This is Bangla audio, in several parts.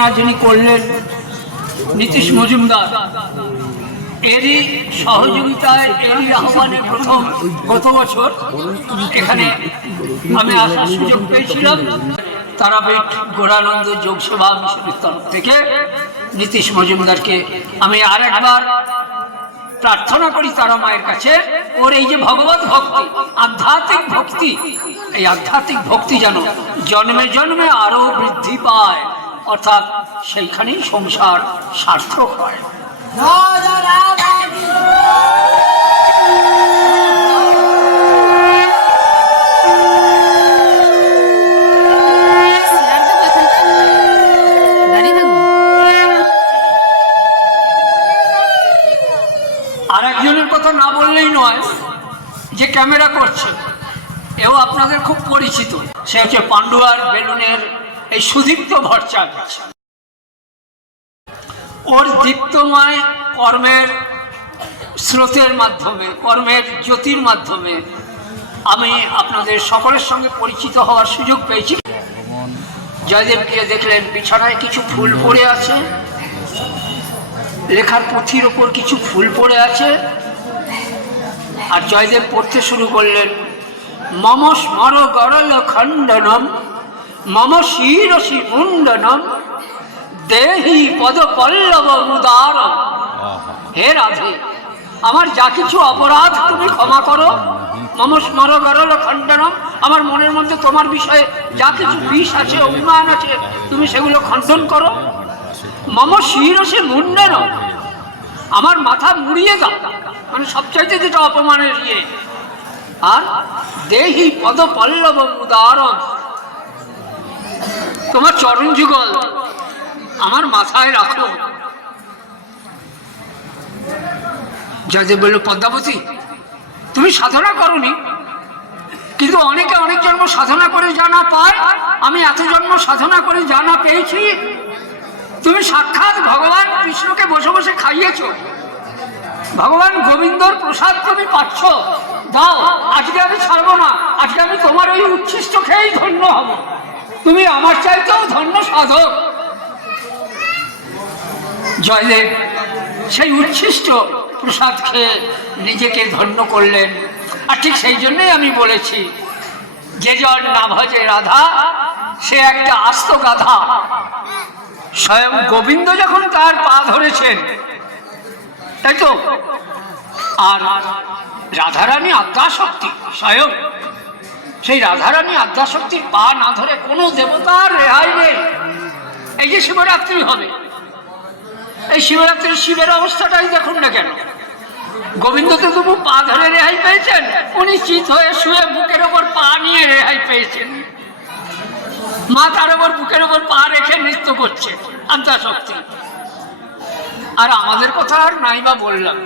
পরিচালনা যিনি করলেন নীতিশ মজুমদার, এরই সহযোগিতায় এরই আহ্বানে প্রথম গত বছর এখানে আমি আসার সুযোগ পেয়েছিলাম। তারাপীঠ গৌরানন্দ যোগ সেবা মিশনের তরফ থেকে নীতিশ মজুমদারকে আমি আরেকবার প্রার্থনা করি তারা মায়ের কাছে, ওর এই যে ভগবত ভক্তি, আধ্যাত্মিক ভক্তি, এই আধ্যাত্মিক ভক্তি যেন জন্মে জন্মে আরো বৃদ্ধি পায়, অর্থাৎ সেইখানেই সংসার সার্থক হয়। আর একজনের কথা না বললেই নয়, যে ক্যামেরা করছে এও আপনাদের খুব পরিচিত, সে হচ্ছে পান্ডুয়ার বেলুনের এই সুদীপ্ত ভট্টাচার্য। ওর দীপ্তময় কর্মের স্রোতের মাধ্যমে, কর্মের জ্যোতির মাধ্যমে আমি আপনাদের সকলের সঙ্গে পরিচিত হওয়ার সুযোগ পেয়েছি। জয়দেবকে দেখলেন বিছানায় কিছু ফুল পড়ে আছে, লেখার পুঁথির ওপর কিছু ফুল পড়ে আছে, আর জয়দেব পড়তে শুরু করলেন, মম স্মর গরল খণ্ডনম মম শিরসি মুন্ডনম দেহি পদ পল্লব উদারম। হে রাধে, আমার যা কিছু অপরাধ তুমি ক্ষমা করো। মম স্মর গরল খণ্ডনম, আমার মনের মধ্যে তোমার বিষয়ে যা কিছু বিষ আছে, অভিমান আছে, তুমি সেগুলো খণ্ডন করো। মম শিরসি মুন্ডনম, আমার মাথা মুড়িয়ে দাও, মানে সবচাইতে যেটা অপমানের ইয়ে। আর দেহি পদ পল্লব উদারম, তোমার চরণ যুগল আমার মাথায় রাখো। জয়দেব বলল, পদ্মাবতী তুমি সাধনা করনি, কিন্তু অনেকে অনেক জন্ম সাধনা করে জানা পায়, আমি এত জন্ম সাধনা করে জানা পেয়েছি। তুমি সাক্ষাৎ ভগবান কৃষ্ণকে বসে বসে খাইয়েছ, ভগবান গোবিন্দর প্রসাদ তুমি পাচ্ছ, দাও, আজকে আমি ছাড়বো না, আজকে আমি তোমার ওই উচ্ছিষ্ট খেয়েই ধন্য হব, তুমি আমার চাইতেও ধন্য সাধক। জয়দেব সেই উচ্ছিষ্ট প্রসাদ খেয়ে নিজেকে ধন্য করলেন। আর ঠিক সেই জন্যই আমি বলেছি, যে জন না ভজে রাধা সে একটা আস্ত গাধা। স্বয়ং গোবিন্দ যখন তার পা ধরেছেন, তাই তো, আর রাধারানী আদ্যাশক্তি স্বয়ং, সেই রাধারানী আদ্যাশক্তির পা না ধরে কোনো দেবতার রেহাই নেই। এই যে শিবরাত্রি হবে, এই শিবরাত্রির শিবের অবস্থাটাই দেখুন না কেন, গোবিন্দ তো তবু পা ধরে রেহাই পেয়েছেন, উনি চিত হয়ে শুয়ে বুকের ওপর পা নিয়ে রেহাই পেয়েছেন, মা তার ওপর বুকের ওপর পা রেখে নৃত্য করছে আদ্যাশক্তি। আর আমাদের কথা আর নাই বা বললাম।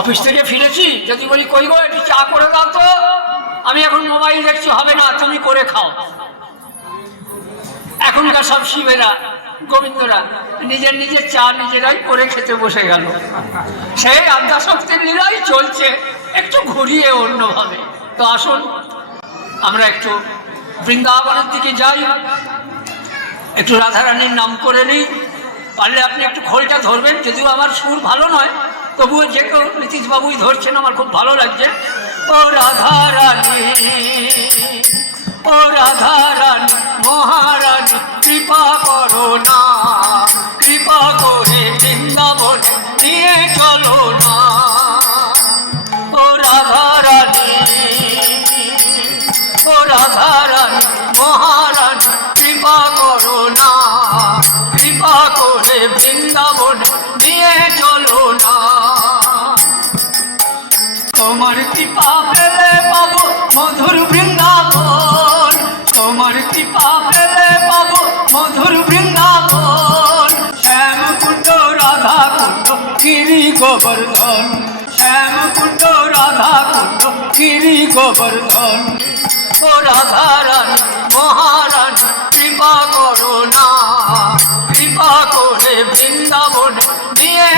অফিস থেকে ফিরেছি, যদি বলি কই গো একটু চা করে দাও তো, আমি এখন মোবাইল দেখছি, হবে না, তুমি করে খাও। এখনকার সব শিবেরা গোবিন্দরা নিজের নিজের চা নিজেরাই করে খেতে বসে গেল। সেই আদ্যাশক্তির লীলাই চলছে, একটু ঘুরিয়ে অন্যভাবে। তো আসুন আমরা একটু বৃন্দাবনের দিকে যাই, একটু রাধারানীর নাম করে নিই। পারলে আপনি একটু খোলটা ধরবেন, যদিও আমার সুর ভালো নয়, তবুও যে কেউ নীতিশবাবুই ধরছেন, আমার খুব ভালো লাগছে। ও রাধারানী, ও রাধারানী মহারানী কৃপা করো না, কৃপা করে বৃন্দাবন নিয়ে চলো না। ও রাধারানী, ও রাধারানী মহারানী কৃপা করো না, কৃপা করে বৃন্দাবন নিয়ে চলো না। তোমার কৃপা পেলে পাবো মধুর বৃন্দাবন, তোমার কৃপা পেলে পাবো মধুর বৃন্দাবন। শ্যামকুণ্ড রাধা কুণ্ড গিরি গোবর্ধন, শ্যামকুণ্ড রাধা কুণ্ড গিরি গোবর্ধন। ও রাধারানী মহারানী কৃপা করো না, কৃপা করে বৃন্দাবন নিয়ে